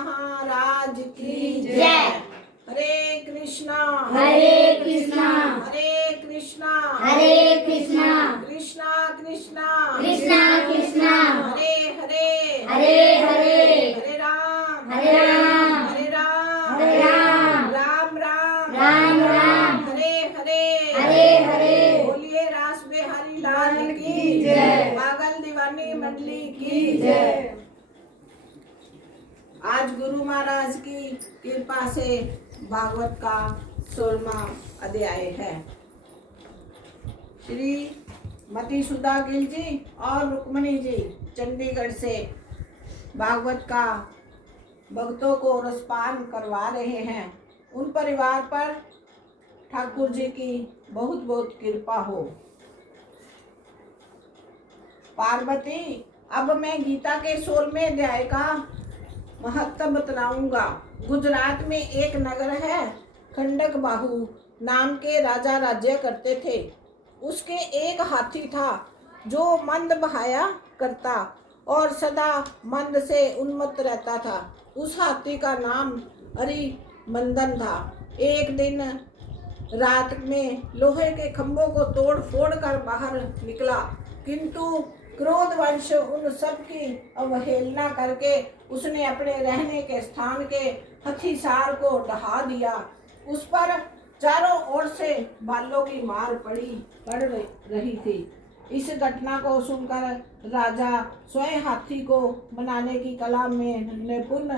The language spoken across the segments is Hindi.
महाराज की जय। हरे कृष्णा हरे कृष्णा हरे कृष्णा हरे कृष्णा कृष्णा कृष्णा कृष्णा कृष्णा हरे हरे हरे हरे हरे राम हरे राम हरे राम हरे राम राम राम राम राम हरे हरे हरे हरे बोलिए रास बिहारी लाल की जय। पागल दीवानी मंडली की जय। आज गुरु महाराज की कृपा से भागवत का 16वां अध्याय है। श्री मती सुधा गिल जी और रुक्मणी जी चंडीगढ़ से भागवत का भक्तों को रसपान करवा रहे हैं। उन परिवार पर ठाकुर जी की बहुत बहुत कृपा हो। पार्वती, अब मैं गीता के 16वें अध्याय का महत्व बतलाऊंगा। गुजरात में एक नगर है, खंडक बाहु नाम के राजा राज्य करते थे। उसके एक हाथी था जो मंद बहाया करता और सदा मंद से उन्मत्त रहता था। उस हाथी का नाम हरिमंदन था। एक दिन रात में लोहे के खंभों को तोड़ फोड़ कर बाहर निकला, किंतु क्रोधवश उन सब की अवहेलना करके उसने अपने रहने के स्थान के हथिसार को ढहा दिया। उस पर चारों ओर से भालों की मार पड़ रही थी। इस घटना को सुनकर राजा स्वयं हाथी को बनाने की कला में निपुण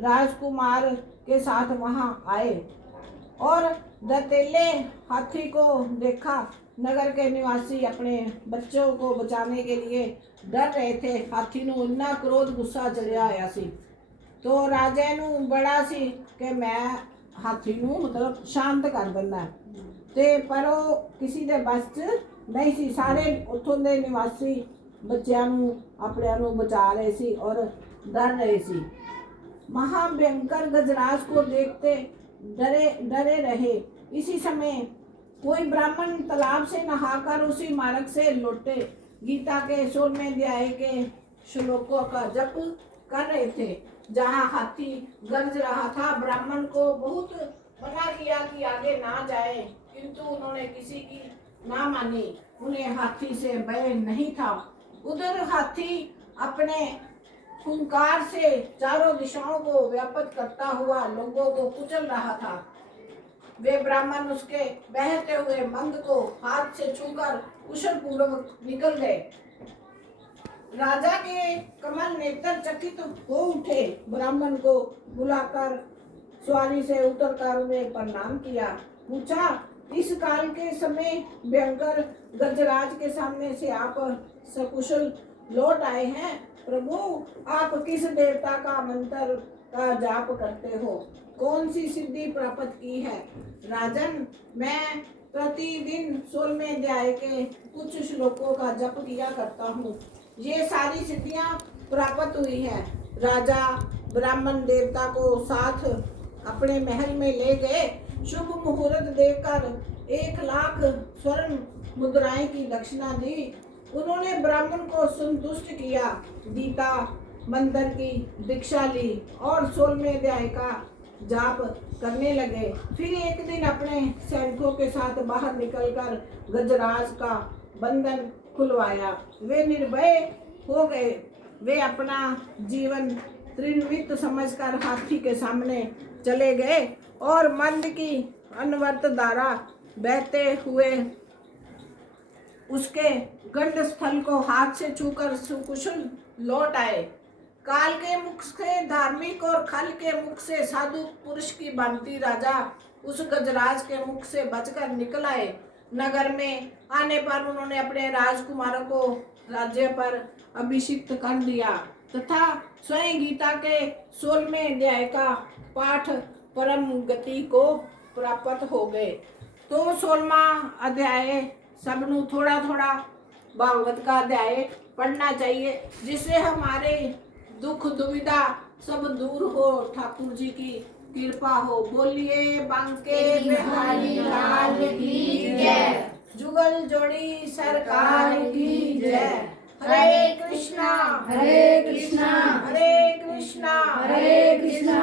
राजकुमार के साथ वहां आए और दतेले हाथी को देखा। नगर के निवासी अपने बच्चों को बचाने के लिए डर रहे थे। हाथी नू इन्ना क्रोध गुस्सा चढ़िया आया सी तो राजे नू बड़ा सी कि मैं हाथी नू मतलब शांत कर देना ते पर वो किसी दे बस च नहीं सी। सारे उथों दे निवासी बच्चों नू अपने नू बचा रहे सी और डर रहे सी। महाभयंकर गजराज को देखते डरे रहे। इसी समय कोई ब्राह्मण तालाब से नहाकर उसी मार्ग से लौटे गीता के 16वें अध्याय के श्लोकों का जप कर रहे थे। जहाँ हाथी गरज रहा था, ब्राह्मण को बहुत मना किया कि आगे ना जाए, किंतु उन्होंने किसी की ना मानी। उन्हें हाथी से भय नहीं था। उधर हाथी अपने हुंकार से चारों दिशाओं को व्याप्त करता हुआ लोगों को कुचल रहा था। वे ब्राह्मण उसके बहते हुए मंद को हाथ से छूकर कुशल पूर्वक निकल गए। राजा के कमल नेत्र चकित हो उठे। ब्राह्मण को बुलाकर सवारी से उतरकर उन्हें प्रणाम किया। पूछा, इस काल के समय भयंकर गजराज के सामने से आप सकुशल लौट आए हैं। प्रभु, आप किस देवता का मंत्र का जाप करते हो? कौन सी सिद्धि प्राप्त की है? राजन, मैं प्रतिदिन 16वें अध्याय के कुछ श्लोकों का जप किया करता हूँ। ये सारी सिद्धियां प्राप्त हुई है। राजा ब्राह्मण देवता को साथ अपने महल में ले गए। शुभ मुहूर्त देखकर 1,00,000 स्वर्ण मुद्राएं की दक्षिणा दी। उन्होंने ब्राह्मण को संतुष्ट किया, गीता मंत्र की दीक्षा ली और 16वें अध्याय का जाप करने लगे। फिर एक दिन अपने सैनिकों के साथ बाहर निकलकर गजराज का बंधन खुलवाया। वे निर्भय हो गए। वे अपना जीवन तृणवित समझकर हाथी के सामने चले गए और मंद की अनवर्त धारा बहते हुए उसके गंड स्थल को हाथ से छूकर सुकुशल लौट आए। काल के मुख से धार्मिक और खल के मुख से साधु पुरुष की भांति राजा उस गजराज के मुख से बचकर निकल आए। नगर में आने पर उन्होंने अपने राजकुमारों को राज्य पर अभिषिक्त कर दिया तथा स्वयं गीता के 16वें अध्याय का पाठ परम गति को प्राप्त हो गए। तो 16वां अध्याय सबनू थोड़ा थोड़ा भागवत का अध्याय पढ़ना चाहिए, जिससे हमारे दुख दुविधा सब दूर हो, ठाकुर जी की कृपा हो। बोलिए बांके बिहारी लाल की जय। जुगल जोड़ी सरकार की जय। हरे कृष्णा हरे कृष्णा हरे कृष्णा हरे कृष्णा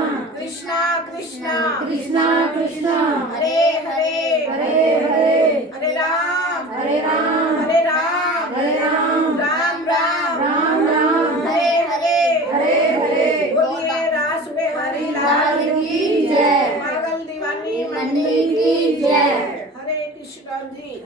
कृष्णा कृष्णा कृष्णा हरे हरे हरे हरे हरे राम हरे राम हरे राम हरे राम राम राम राम राम हरे हरे हरे हरे बोलिए रास बिहारी लाल लाल की जय पागल दीवानी मंडी की जय। हरे कृष्ण जी।